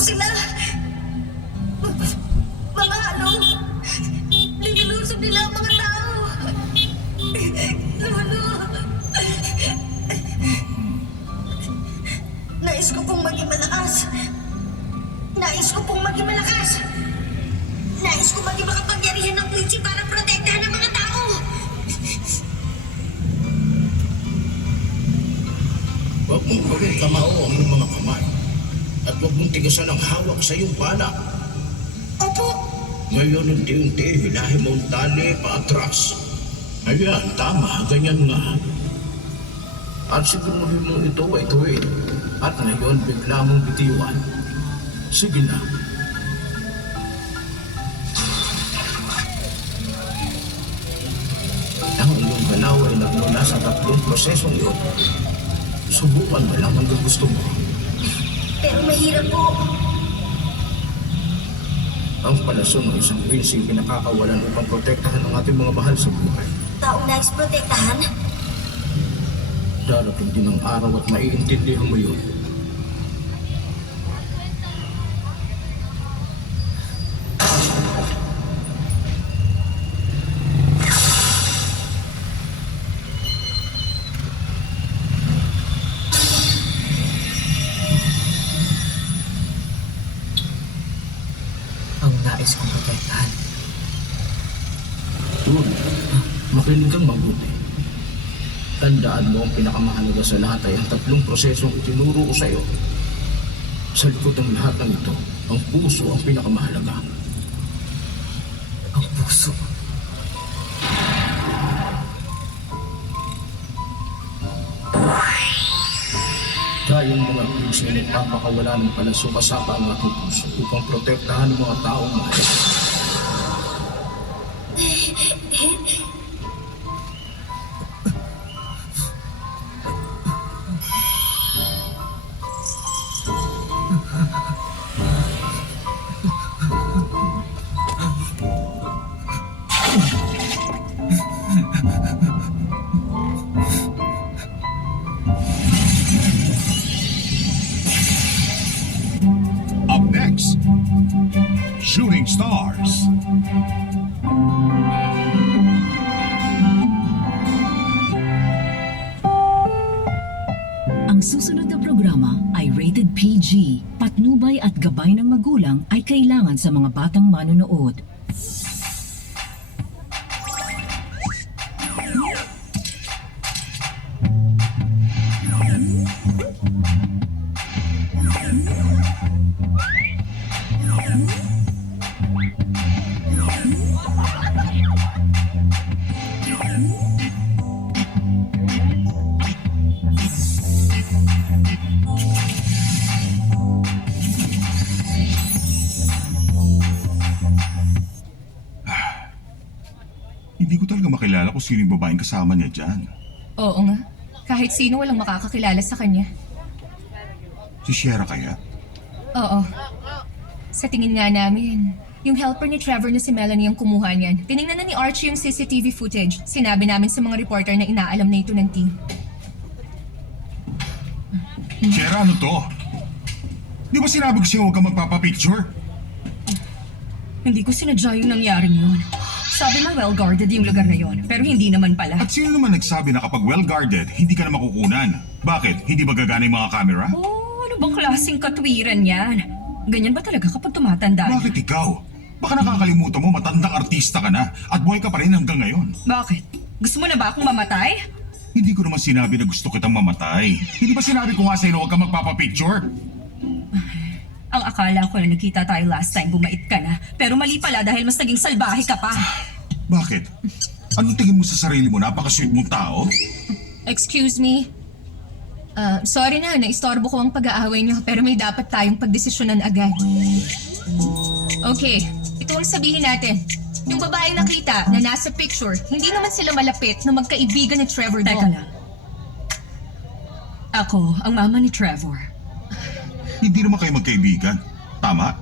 ko sila. Mga lililusog nila ang mga tao. Lolo. Nais ko pong maging malakas. Nais ko pong maging malakas. Nais ko maging makapangyarihan ng Quincy para protektahan ang mga tao. Huwag mong gawin kamao ang iyong mga kamay. At huwag mong tigasan ang hawak sa iyong bala. Opo. Ngayon unti-unti hilahin mo ang tali paatras. Ayan, tama, ganyan nga. At siguruhin mo ito ay tuwid. At ngayon bigla mong bitiwan. Sige na. Ang iyong galaw ay nagmula sa tatlong prosesong iyon. Subukan mo lang ang gusto mo. Pero mahirap po. Ang palasong ng isang prinseng pinakakawalan upang protektahan ang ating mga mahal sa buhay. Taong nais protektahan? Darating din ang araw at maiintindihan mo yun. Ang nais kong protektahan. Tun, makinig kang mabuti. Tandaan mo ang pinakamahalaga sa lahat ay ang tatlong prosesong itinuro ko sa iyo. Sa likod ng lahat ng ito, ang puso ang pinakamahalaga. Ang puso. Tayong mga puso ay nagpapakawala ng palaso kasama ang ating puso upang protektahan ang mga taong mahalaga. Up next, Shooting Stars. Ang susunod na programa ay rated PG. Patnubay at gabay ng magulang ay kailangan sa mga batang manonood. Hindi ko talaga makilala kung sino yung babaeng kasama niya dyan. Oo nga. Kahit sino walang makakakilala sa kanya. Si Sierra kaya? Oo. Sa tingin nga namin, yung helper ni Trevor na si Melanie ang kumuha niyan. Tinignan na ni Archie yung CCTV footage. Sinabi namin sa mga reporter na inaalam na ito ng team. Sierra, ano to? Di ba sinabi ko sa'yo huwag kang magpapapicture? Hindi ko sinadya yung nangyaring yun. Sabi mo well-guarded yung lugar na yon, pero hindi naman pala. At sino naman nagsabi na kapag well-guarded, hindi ka na makukunan? Bakit? Hindi ba gagana yung mga camera? Oh, ano bang klaseng katwiran yan? Ganyan ba talaga kapag tumatanda? Bakit ikaw? Baka nakakalimutan mo matandang artista ka na at buhay ka pa rin hanggang ngayon. Bakit? Gusto mo na ba akong mamatay? Hindi ko naman sinabi na gusto kitang mamatay. Hindi ba sinabi ko nga sa'yo na huwag kang magpapapicture? Ang akala ko na nakita tayo last time, bumait ka na. Pero mali pala dahil mas naging salbahe ka pa. Bakit? Anong tingin mo sa sarili mo? Napaka-sweet mong tao? Excuse me? Sorry na, naistorbo ko ang pag-aaway niyo, pero may dapat tayong pagdesisyonan agad. Okay, ito ang sabihin natin. Yung babaeng nakita na nasa picture, hindi naman sila malapit na magkaibigan ni Trevor Teka Ball. lang. Ako, ang mama ni Trevor. Hindi naman kayo magkaibigan. Tama?